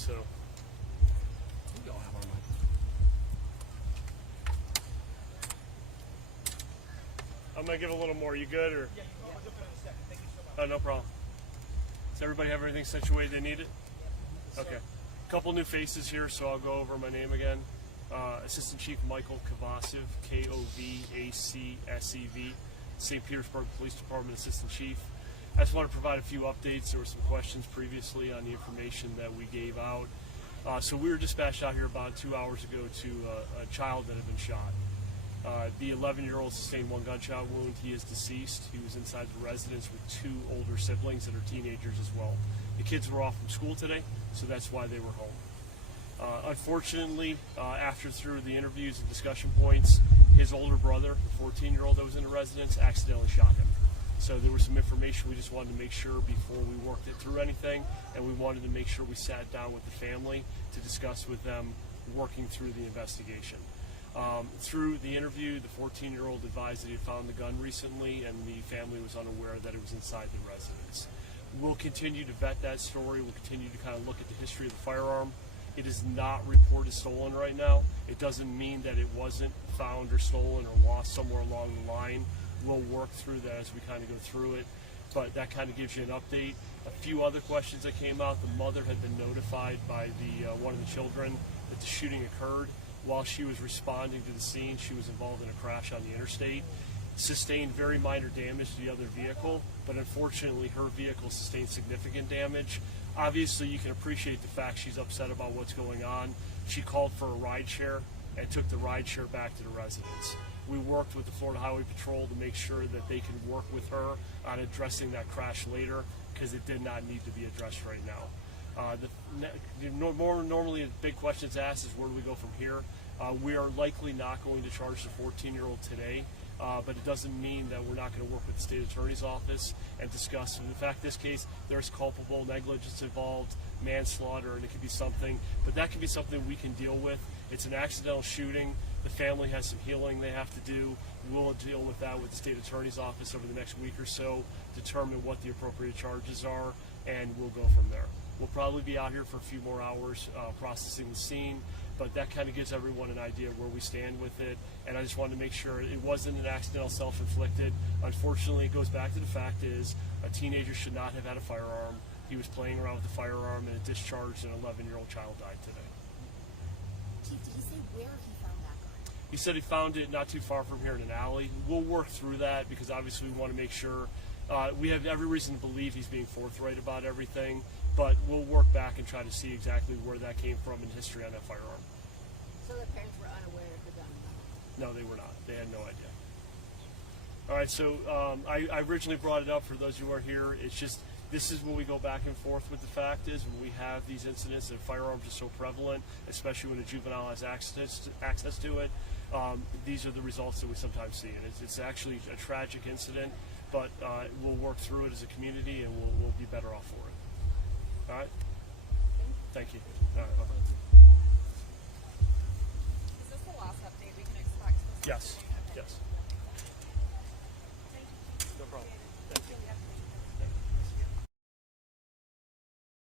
So We all have our mic. I'm gonna give a little more. You good or? Yeah, I'll jump in a second. Thank you so much. Oh, no problem. Does everybody have everything situated they need it? Okay. A couple new faces here, so I'll go over my name again. Assistant Chief Michael Kovacev, K-O-V-A-C-S-E-V, St. Petersburg Police Department Assistant Chief. I just want to provide a few updates. There were some questions previously on the information that we gave out. So we were dispatched out here about 2 hours ago to a child that had been shot. The 11-year-old sustained one gunshot wound. He is deceased. He was inside the residence with two older siblings that are teenagers as well. The kids were off from school today, so that's why they were home. Unfortunately, after through the interviews and discussion points, his older brother, the 14-year-old that was in the residence, accidentally shot him. So there was some information we just wanted to make sure before we worked it through anything, and we wanted to make sure we sat down with the family to discuss with them working through the investigation. Through the interview, the 14-year-old advised that he had found the gun recently, and the family was unaware that it was inside the residence. We'll continue to vet that story. We'll continue to kind of look at the history of the firearm. It is not reported stolen right now. It doesn't mean that it wasn't found or stolen or lost somewhere along the line. We'll work through that as we kind of go through it, but that kind of gives you an update. A few other questions that came out. The mother had been notified by one of the children that the shooting occurred. While she was responding to the scene, she was involved in a crash on the interstate. Sustained very minor damage to the other vehicle, but unfortunately her vehicle sustained significant damage. Obviously, you can appreciate the fact she's upset about what's going on. She called for a ride share and took the ride share back to the residence. We worked with the Florida Highway Patrol to make sure that they can work with her on addressing that crash later, because it did not need to be addressed right now. Normally, the big questions asked is where do we go from here? We are likely not going to charge the 14-year-old today, but it doesn't mean that we're not going to work with the state attorney's office and discuss. In fact, this case, there's culpable negligence involved, manslaughter, and it could be something, but that could be something we can deal with. It's an accidental shooting. The family has some healing they have to do. We'll deal with that with the state attorney's office over the next week or so, determine what the appropriate charges are, and we'll go from there. We'll probably be out here for a few more hours processing the scene, but that kind of gives everyone an idea of where we stand with it. And I just wanted to make sure it wasn't an accidental self-inflicted. Unfortunately, it goes back to the fact is a teenager should not have had a firearm. He was playing around with the firearm and it discharged, and an 11-year-old child died today. Chief, did he say where he found that gun? He said he found it not too far from here in an alley. We'll work through that because obviously we want to make sure. We have every reason to believe he's being forthright about everything, but we'll work back and try to see exactly where that came from and history on that firearm. So the parents were unaware of the gun? No, they were not. They had no idea. All right, so I originally brought it up for those who are here. It's just, this is when we go back and forth with the fact is when we have these incidents and firearms are so prevalent, especially when a juvenile has access to it, these are the results that we sometimes see. And it's actually a tragic incident, but we'll work through it as a community and we'll be better off for it. All right? Thank you. All right, bye-bye. Is this the last update we can expect? Yes, yes. No problem.